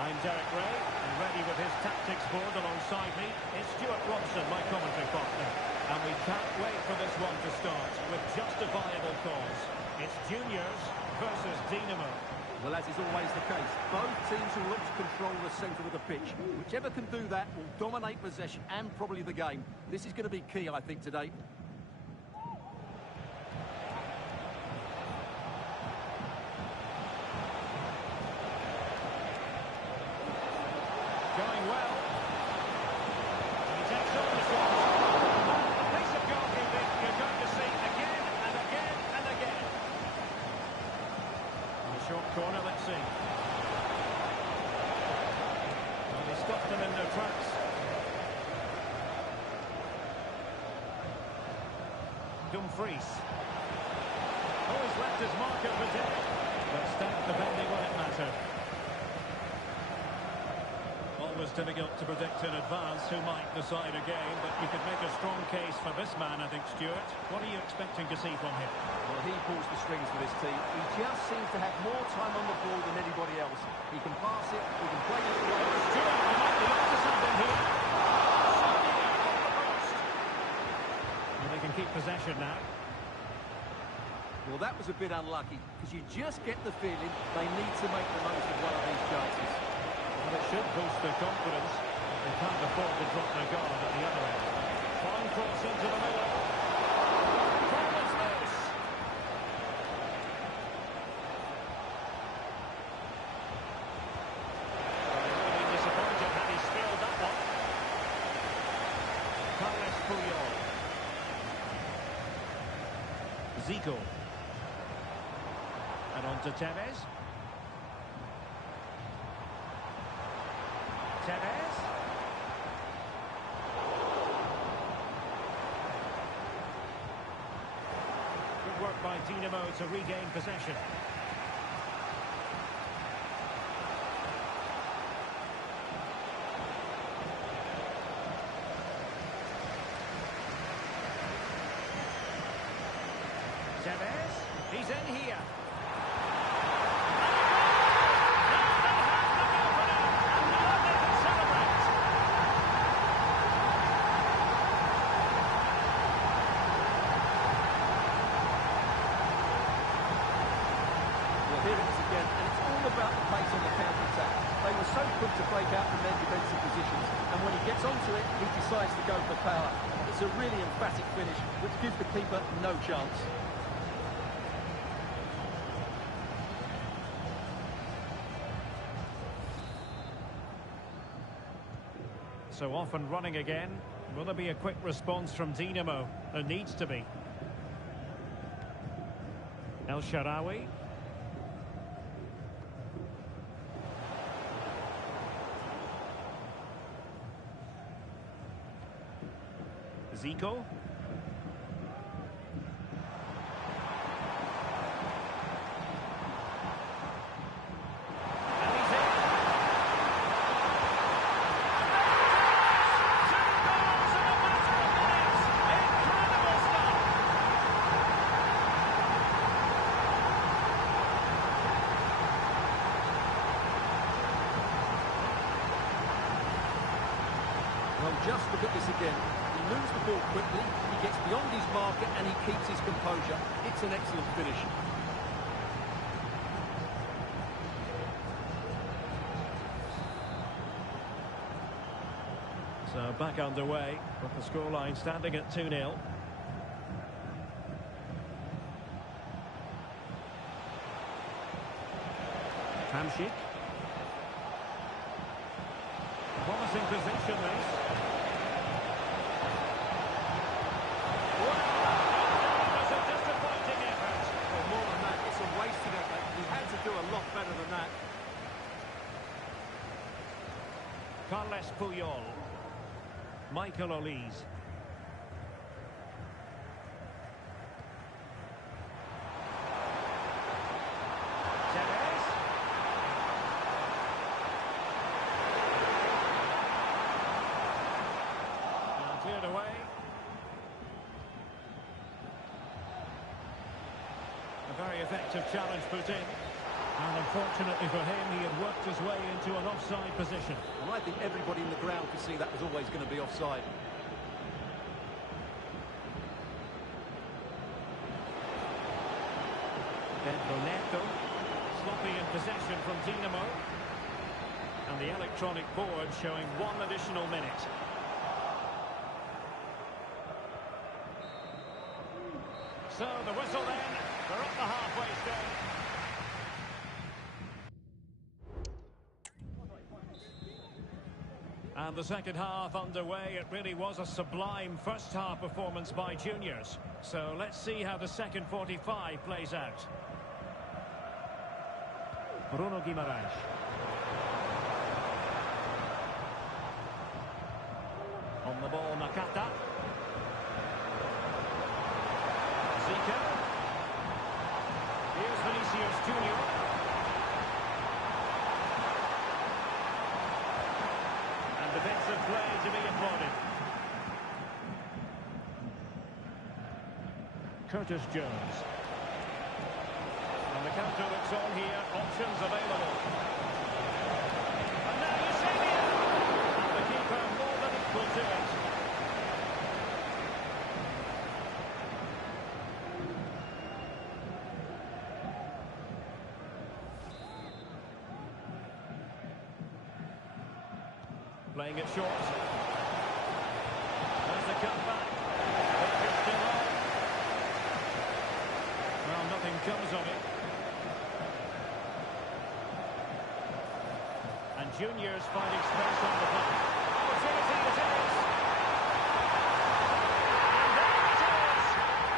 I'm Derek Ray, and ready with his tactics board alongside me is Stuart Robson, my commentary partner. And we can't wait for this one to start with justifiable cause. It's Juniors versus Dinamo. Well, as is always the case, both teams will look to control the centre of the pitch. Whichever can do that will dominate possession and probably the game. This is going to be key, I think, today. Going well. He takes on the shot. A piece of goalkeeping you're going to see again and again and again. In the short corner, let's see. Well, he stopped them in their tracks. Dumfries. Oh, he's left his marker for dead. But stacked defending when it mattered. Always difficult to predict in advance who might decide a game, but you could make a strong case for this man, I think, Stuart. What are you expecting to see from him? Well, he pulls the strings for this team. He just seems to have more time on the ball than anybody else. He can pass it, he can play it away. Stuart, he might be up to something here. Well, they can keep possession now. Well, that was a bit unlucky, because you just get the feeling they need to make the most of one of these chances. Well, it should boost their confidence. They can't afford to drop their guard at the other end. Fine cross into the middle. Ball is loose. Well, he would have been disappointed had he spilled that one. Carles Puyol. Zico. And on to Tevez. Tevez. Good work by Dinamo to regain possession. Tevez. He's in here. Here it is again, and it's all about the pace on the counter-attack. They were so quick to break out from their defensive positions, and when he gets onto it, he decides to go for power. It's a really emphatic finish, which gives the keeper no chance. So off and running again. Will there be a quick response from Dinamo? There needs to be. El Shaarawy. Zico. And he's in. Well, just look at this again. He moves the ball quickly, he gets beyond his marker, and he keeps his composure. It's an excellent finish. So back underway with the scoreline standing at 2-0. Hamšík. Promising position, this. That's a disappointing effort. Well, more than that, it's a wasted effort. He had to do a lot better than that. Carles Puyol. Michael Olise. Tevez. Now cleared away. A very effective challenge put in. And unfortunately for him, he had worked his way into an offside position. And I think everybody in the ground could see that was always going to be offside. Pedro Neto, sloppy in possession from Dinamo. And the electronic board showing 1 additional minute. So the whistle then, they're up the halfway stone. And the second half underway. It really was a sublime first half performance by juniors. So let's see how the second 45 plays out. Bruno Guimaraes. On the ball, Nakata. Zico. Here's Vinicius Junior. And defensive play to be applauded. Curtis Jones. And the counter looks on here. Options available. And now Eusebio. And the keeper more than equal to it. Playing it short. There's the cutback. It's still on. Well, nothing comes of it. And juniors finding space on the flank. Opportunity it is. And there it is.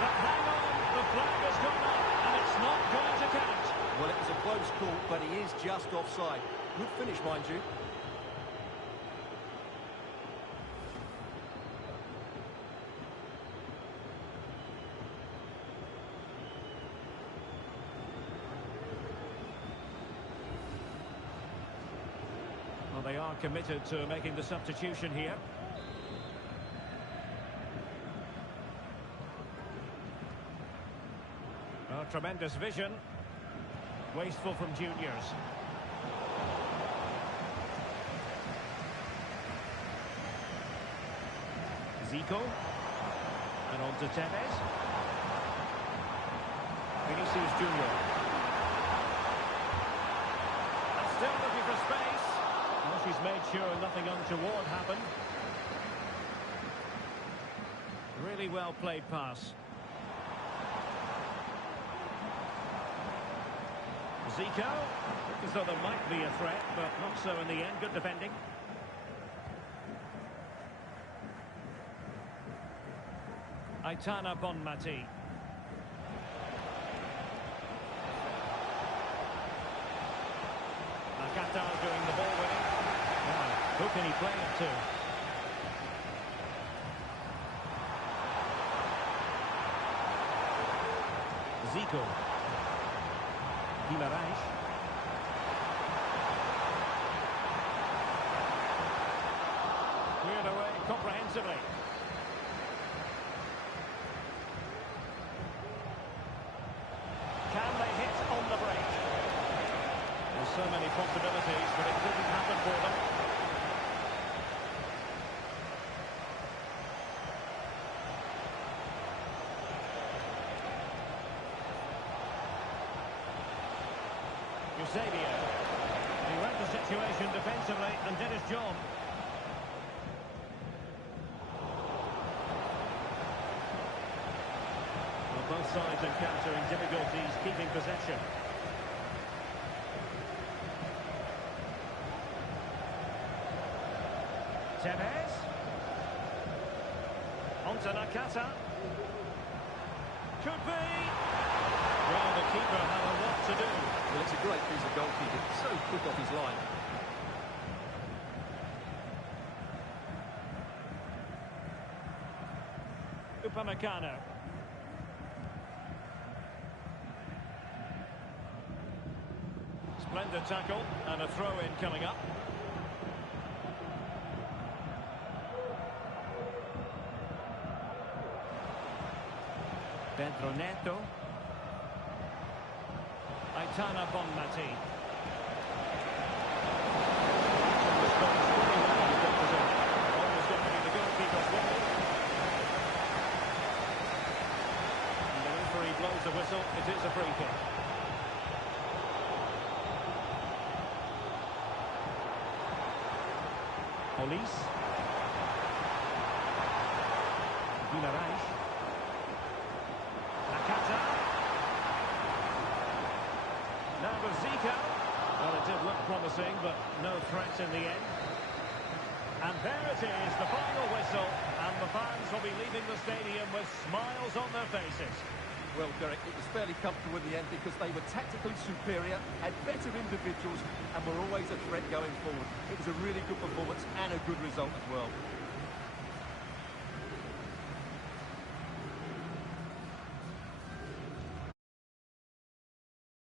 But hang on, the flag has gone up, and it's not going to count. Well, it was a close call, but he is just offside. Good finish, mind you. Well, they are committed to making the substitution here. Oh, tremendous vision. Wasteful from juniors. Zico. And on to Tevez. Vinicius Junior. And still looking for space. Well, she's made sure nothing untoward happened. Really well played pass. Zico. Looked as though there might be a threat, but not so in the end. Good defending. Aitana Bonmati. Nakata doing the ball winning. Wow, who can he play it to? Zico. Guimaraes. Cleared away comprehensively. Can they hit on the break? There's so many possibilities, but it didn't happen for them. Eusebio. He read the situation defensively and did his job. Well, both sides encountering difficulties keeping possession. Tevez. On to Nakata. Could be. Well, the keeper had a lot to do. Well, it's a great piece of goalkeeping. So quick off his line. Upamecano. Splendid tackle and a throw-in coming up. Pedro Neto. Tana Bonmati. Always going to be the goalkeeper's goal. And the referee blows the whistle. It is a free kick. Olise. Guimarães. Nakata. Now with Zico. Well, it did look promising, but no threat in the end. And there it is, the final whistle, and the fans will be leaving the stadium with smiles on their faces. Well, Derek, it was fairly comfortable in the end because they were tactically superior, had better individuals, and were always a threat going forward. It was a really good performance and a good result as well.